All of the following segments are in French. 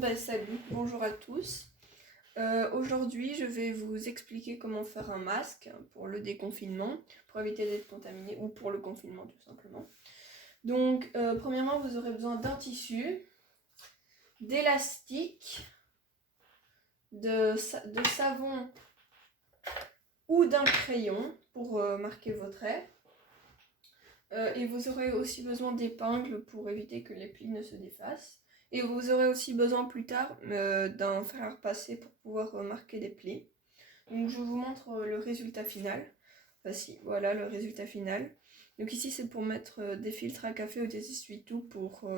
Salut, bonjour à tous. Aujourd'hui, je vais vous expliquer comment faire un masque pour le déconfinement, pour éviter d'être contaminé ou pour le confinement tout simplement. Donc, premièrement, vous aurez besoin d'un tissu, d'élastique, de savon ou d'un crayon pour marquer vos traits. Et vous aurez aussi besoin d'épingles pour éviter que les plis ne se défassent. Et vous aurez aussi besoin plus tard d'un fer à repasser pour pouvoir marquer des plis. Donc je vous montre le résultat final. Voici, voilà le résultat final. Donc ici c'est pour mettre des filtres à café ou des essuie-tout pour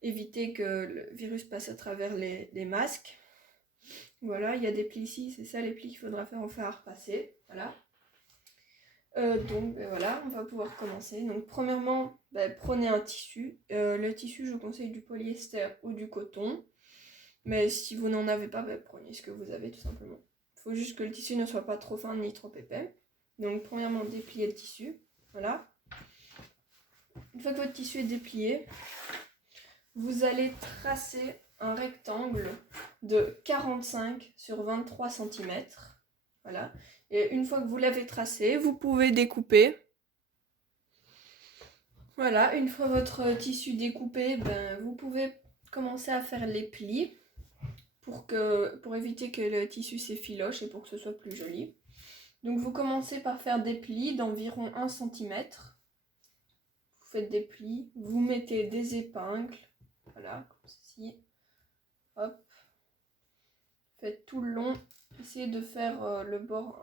éviter que le virus passe à travers les masques. Voilà, il y a des plis ici, c'est ça les plis qu'il faudra faire en fer à repasser. Voilà. Voilà, on va pouvoir commencer. Donc premièrement, prenez un tissu. Le tissu, je vous conseille du polyester ou du coton. Mais si vous n'en avez pas, prenez ce que vous avez tout simplement. Il faut juste que le tissu ne soit pas trop fin ni trop épais. Donc premièrement, dépliez le tissu. Voilà. Une fois que votre tissu est déplié, vous allez tracer un rectangle de 45 sur 23 cm. Voilà. Et une fois que vous l'avez tracé, vous pouvez découper. Voilà, une fois votre tissu découpé, vous pouvez commencer à faire les plis pour éviter que le tissu s'effiloche et pour que ce soit plus joli. Donc vous commencez par faire des plis d'environ 1 cm. Vous faites des plis, vous mettez des épingles, voilà, comme ceci. Hop. Faites tout le long. Essayez de faire le bord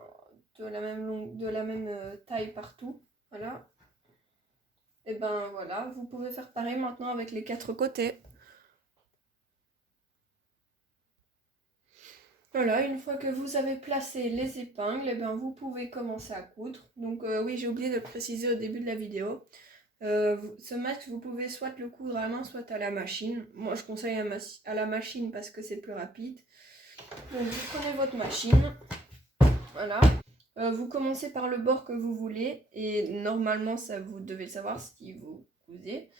de la même taille partout. Voilà. Et voilà, vous pouvez faire pareil maintenant avec les 4 côtés. Voilà, une fois que vous avez placé les épingles, vous pouvez commencer à coudre. Donc oui, j'ai oublié de le préciser au début de la vidéo. Ce masque, vous pouvez soit le coudre à la main, soit à la machine. Moi, je conseille à la machine parce que c'est plus rapide. Donc vous prenez votre machine. Voilà. Vous commencez par le bord que vous voulez. Et normalement, ça vous devez le savoir si vous cousez.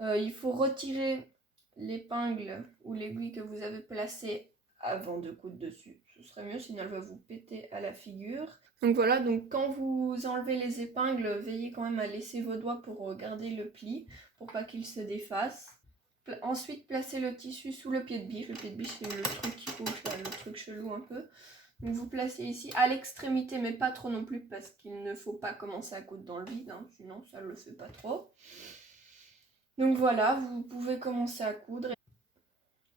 Il faut retirer l'épingle ou l'aiguille que vous avez placée avant de coudre dessus. Ce serait mieux, sinon elle va vous péter à la figure. Donc voilà, donc quand vous enlevez les épingles, veillez quand même à laisser vos doigts pour garder le pli, pour pas qu'il se défasse. Ensuite, placez le tissu sous le pied de biche. Le pied de biche, c'est le truc qui bouge, là, le truc chelou un peu. Donc vous placez ici à l'extrémité, mais pas trop non plus, parce qu'il ne faut pas commencer à coudre dans le vide, hein, sinon ça ne le fait pas trop. Donc voilà, vous pouvez commencer à coudre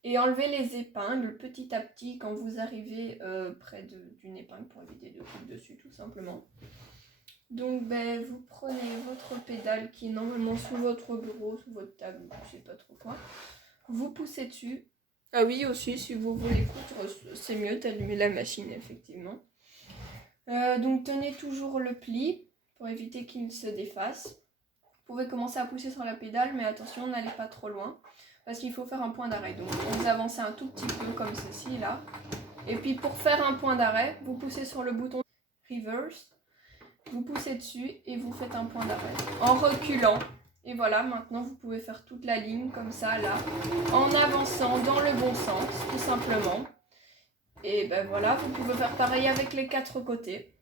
et enlever les épingles petit à petit quand vous arrivez près d'une épingle pour éviter de coudre dessus tout simplement. Donc vous prenez votre pédale qui est normalement sous votre bureau, sous votre table, je sais pas trop quoi. Vous poussez dessus. Ah oui, aussi, si vous voulez coudre, c'est mieux d'allumer la machine, effectivement. Donc tenez toujours le pli pour éviter qu'il se défasse. Vous pouvez commencer à pousser sur la pédale, mais attention, n'allez pas trop loin, parce qu'il faut faire un point d'arrêt. Donc vous avancez un tout petit peu comme ceci, là. Et puis pour faire un point d'arrêt, vous poussez sur le bouton reverse, vous poussez dessus et vous faites un point d'arrêt en reculant. Et voilà, maintenant vous pouvez faire toute la ligne comme ça, là, en avançant dans le bon sens, tout simplement. Et voilà, vous pouvez faire pareil avec les 4 côtés.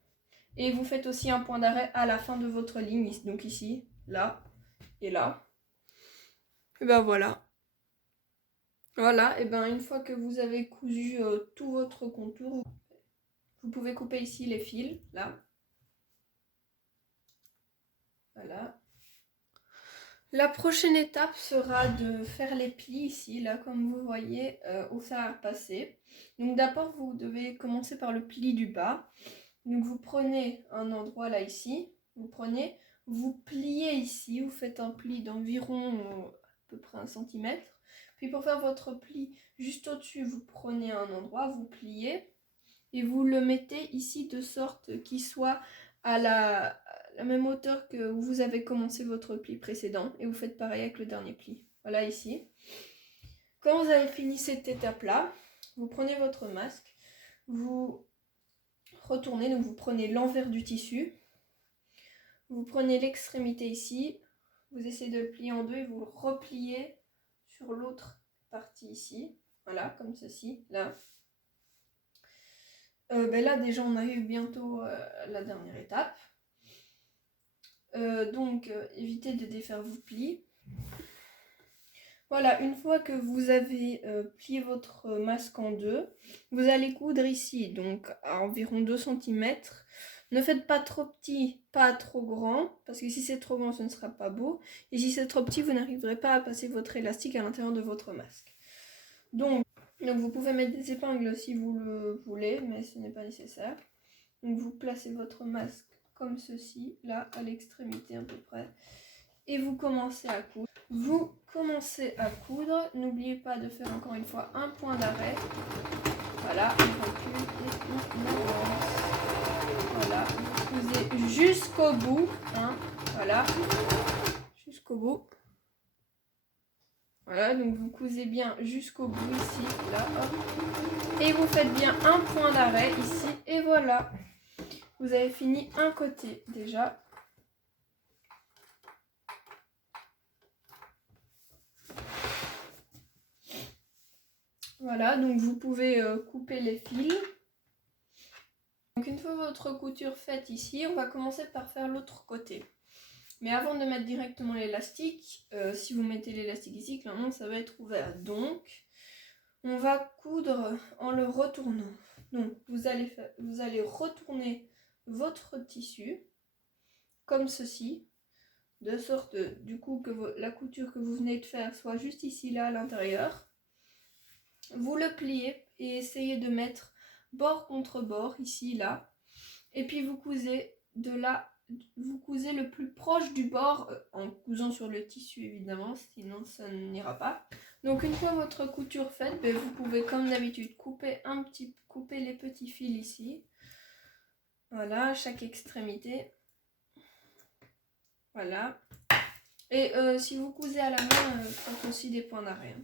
Et vous faites aussi un point d'arrêt à la fin de votre ligne, donc ici, là et là. Et voilà. Voilà, et une fois que vous avez cousu tout votre contour, vous pouvez couper ici les fils, là. Voilà. La prochaine étape sera de faire les plis ici, là, comme vous voyez, au fer à repasser. Donc d'abord, vous devez commencer par le pli du bas. Donc vous prenez un endroit là ici, vous pliez ici, vous faites un pli d'environ à peu près 1 cm. Puis pour faire votre pli juste au-dessus, vous prenez un endroit, vous pliez et vous le mettez ici de sorte qu'il soit à la même hauteur que où vous avez commencé votre pli précédent. Et vous faites pareil avec le dernier pli. Voilà ici. Quand vous avez fini cette étape-là, vous prenez votre masque, vous retournez, donc vous prenez l'envers du tissu, vous prenez l'extrémité ici, vous essayez de le plier en deux et vous le repliez sur l'autre partie ici, voilà, comme ceci, là. Là déjà on arrive bientôt à la dernière étape. Donc évitez de défaire vos plis. Voilà, une fois que vous avez plié votre masque en deux, vous allez coudre ici, donc à environ 2 cm. Ne faites pas trop petit, pas trop grand, parce que si c'est trop grand, ce ne sera pas beau. Et si c'est trop petit, vous n'arriverez pas à passer votre élastique à l'intérieur de votre masque. Donc vous pouvez mettre des épingles si vous le voulez, mais ce n'est pas nécessaire. Donc vous placez votre masque comme ceci, là, à l'extrémité à peu près. Et vous commencez à coudre. Vous commencez à coudre. N'oubliez pas de faire encore une fois un point d'arrêt. Voilà, on recule et on avance. Voilà, vous cousez jusqu'au bout. Hein, voilà, jusqu'au bout. Voilà, donc vous cousez bien jusqu'au bout ici, là, hop. Et vous faites bien un point d'arrêt ici. Et voilà, vous avez fini un côté déjà. Voilà, donc vous pouvez couper les fils. Donc une fois votre couture faite ici, on va commencer par faire l'autre côté. Mais avant de mettre directement l'élastique, si vous mettez l'élastique ici, clairement ça va être ouvert. Donc on va coudre en le retournant. Donc vous allez retourner votre tissu comme ceci, de sorte du coup que la couture que vous venez de faire soit juste ici là à l'intérieur. Vous le pliez et essayez de mettre bord contre bord, ici, là. Et puis vous cousez de là, vous cousez le plus proche du bord, en cousant sur le tissu évidemment, sinon ça n'ira pas. Donc une fois votre couture faite, vous pouvez comme d'habitude couper les petits fils ici. Voilà, chaque extrémité. Voilà. Et si vous cousez à la main, faites aussi des points d'arrêt.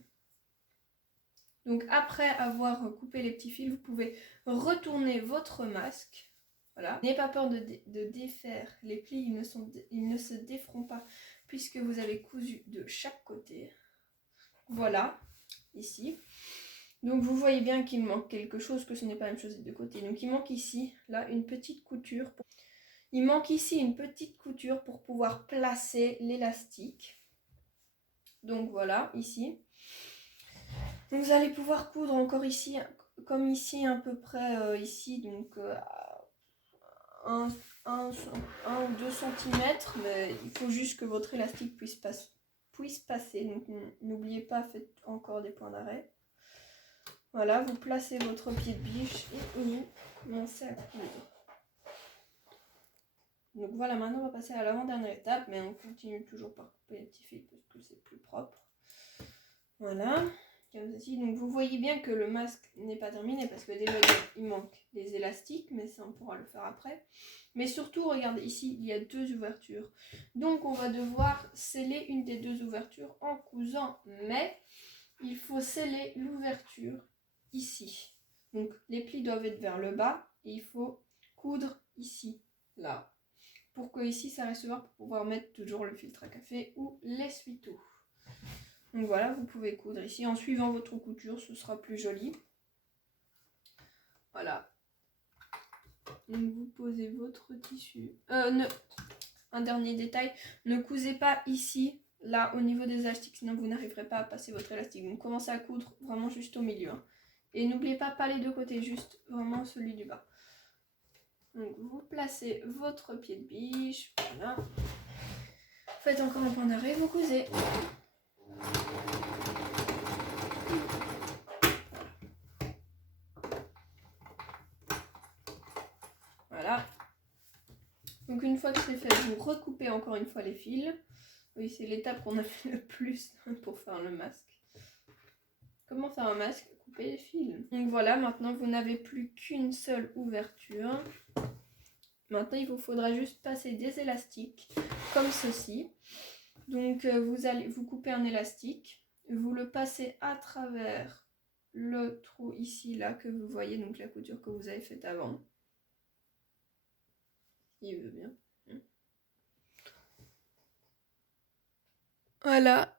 Donc après avoir coupé les petits fils, vous pouvez retourner votre masque. Voilà. N'ayez pas peur de défaire les plis, ils ne se déferont pas puisque vous avez cousu de chaque côté. Voilà, ici. Donc vous voyez bien qu'il manque quelque chose, que ce n'est pas la même chose des deux côtés. Donc il manque ici, là, une petite couture. Il manque ici une petite couture pour pouvoir placer l'élastique. Donc voilà, ici. Donc vous allez pouvoir coudre encore ici, comme ici à peu près ici, donc 1 ou 2 cm, mais il faut juste que votre élastique puisse passer. Donc n'oubliez pas, faites encore des points d'arrêt. Voilà, vous placez votre pied de biche et vous commencez à coudre. Donc voilà, maintenant on va passer à l'avant-dernière étape, mais on continue toujours par couper les petits fils parce que c'est plus propre. Voilà. Comme ceci. Donc vous voyez bien que le masque n'est pas terminé parce que déjà il manque des élastiques, mais ça on pourra le faire après. Mais surtout, regardez ici, il y a 2 ouvertures. Donc on va devoir sceller une des 2 ouvertures en cousant, mais il faut sceller l'ouverture ici. Donc les plis doivent être vers le bas et il faut coudre ici, là, pour que ici ça reste ouvert pour pouvoir mettre toujours le filtre à café ou l'essuie-tout. Donc voilà, vous pouvez coudre ici. En suivant votre couture, ce sera plus joli. Voilà. Donc vous posez votre tissu. Un dernier détail, ne cousez pas ici, là, au niveau des élastiques, sinon vous n'arriverez pas à passer votre élastique. Donc commencez à coudre vraiment juste au milieu. Hein. Et n'oubliez pas les deux côtés, juste vraiment celui du bas. Donc vous placez votre pied de biche, voilà. Faites encore un point d'arrêt, vous cousez. Voilà. Donc une fois que c'est fait, vous recoupez encore une fois les fils. Oui, c'est l'étape qu'on a fait le plus pour faire le masque. Comment faire un masque? Couper les fils. Donc voilà, maintenant vous n'avez plus qu'une seule ouverture. Maintenant il vous faudra juste passer des élastiques comme ceci. Donc vous coupez un élastique, vous le passez à travers le trou ici, là, que vous voyez, donc la couture que vous avez faite avant. Il veut bien. Voilà.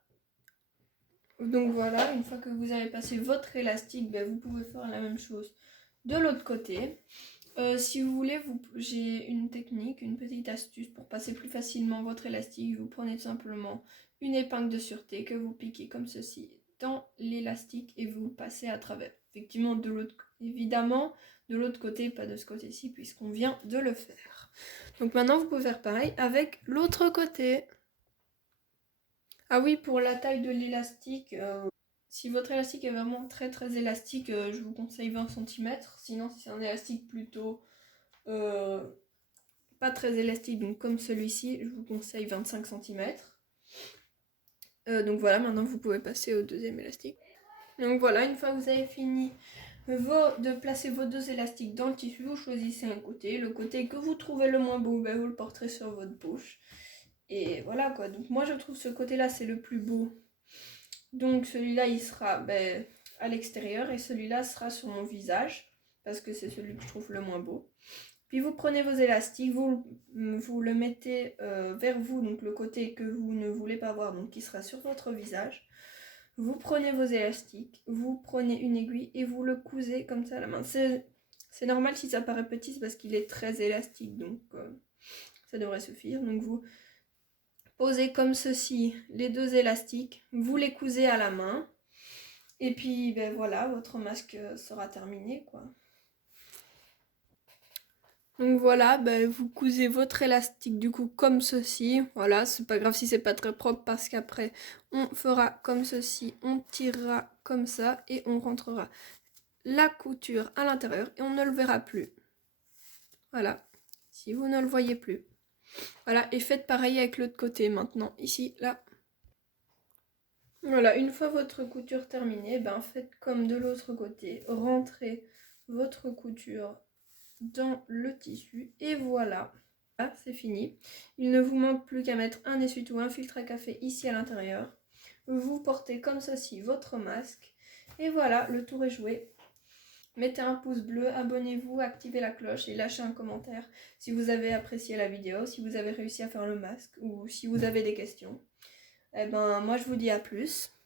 Donc voilà, une fois que vous avez passé votre élastique, ben, vous pouvez faire la même chose de l'autre côté. Si vous voulez, j'ai une technique, une petite astuce pour passer plus facilement votre élastique. Vous prenez tout simplement une épingle de sûreté que vous piquez comme ceci dans l'élastique et vous passez à travers. Effectivement, évidemment, de l'autre côté, pas de ce côté-ci, puisqu'on vient de le faire. Donc maintenant, vous pouvez faire pareil avec l'autre côté. Ah oui, pour la taille de l'élastique, si votre élastique est vraiment très très élastique, je vous conseille 20 cm. Sinon, si c'est un élastique plutôt pas très élastique, donc comme celui-ci, je vous conseille 25 cm. Donc voilà, maintenant vous pouvez passer au deuxième élastique. Donc voilà, une fois que vous avez fini de placer vos deux élastiques dans le tissu, vous choisissez un côté. Le côté que vous trouvez le moins beau, ben, vous le porterez sur votre bouche. Et voilà quoi, donc moi je trouve ce côté-là c'est le plus beau. Donc celui-là il sera à l'extérieur et celui-là sera sur mon visage parce que c'est celui que je trouve le moins beau. Puis vous prenez vos élastiques, vous le mettez vers vous, donc le côté que vous ne voulez pas voir, donc qui sera sur votre visage. Vous prenez vos élastiques, vous prenez une aiguille et vous le cousez comme ça à la main. C'est normal si ça paraît petit, c'est parce qu'il est très élastique, donc ça devrait suffire. Donc vous posez comme ceci les deux élastiques, vous les cousez à la main. Et puis ben voilà, votre masque sera terminé quoi. Donc voilà, ben, vous cousez votre élastique du coup comme ceci. Voilà, c'est pas grave si c'est pas très propre parce qu'après on fera comme ceci, on tirera comme ça et on rentrera la couture à l'intérieur et on ne le verra plus. Voilà, si vous ne le voyez plus. Voilà, et faites pareil avec l'autre côté maintenant, ici, là. Voilà, une fois votre couture terminée, ben faites comme de l'autre côté, rentrez votre couture dans le tissu et voilà, c'est fini. Il ne vous manque plus qu'à mettre un essuie-tout, un filtre à café ici à l'intérieur. Vous portez comme ceci votre masque et voilà, le tour est joué. Mettez un pouce bleu, abonnez-vous, activez la cloche et lâchez un commentaire si vous avez apprécié la vidéo, si vous avez réussi à faire le masque ou si vous avez des questions. Eh ben moi je vous dis à plus.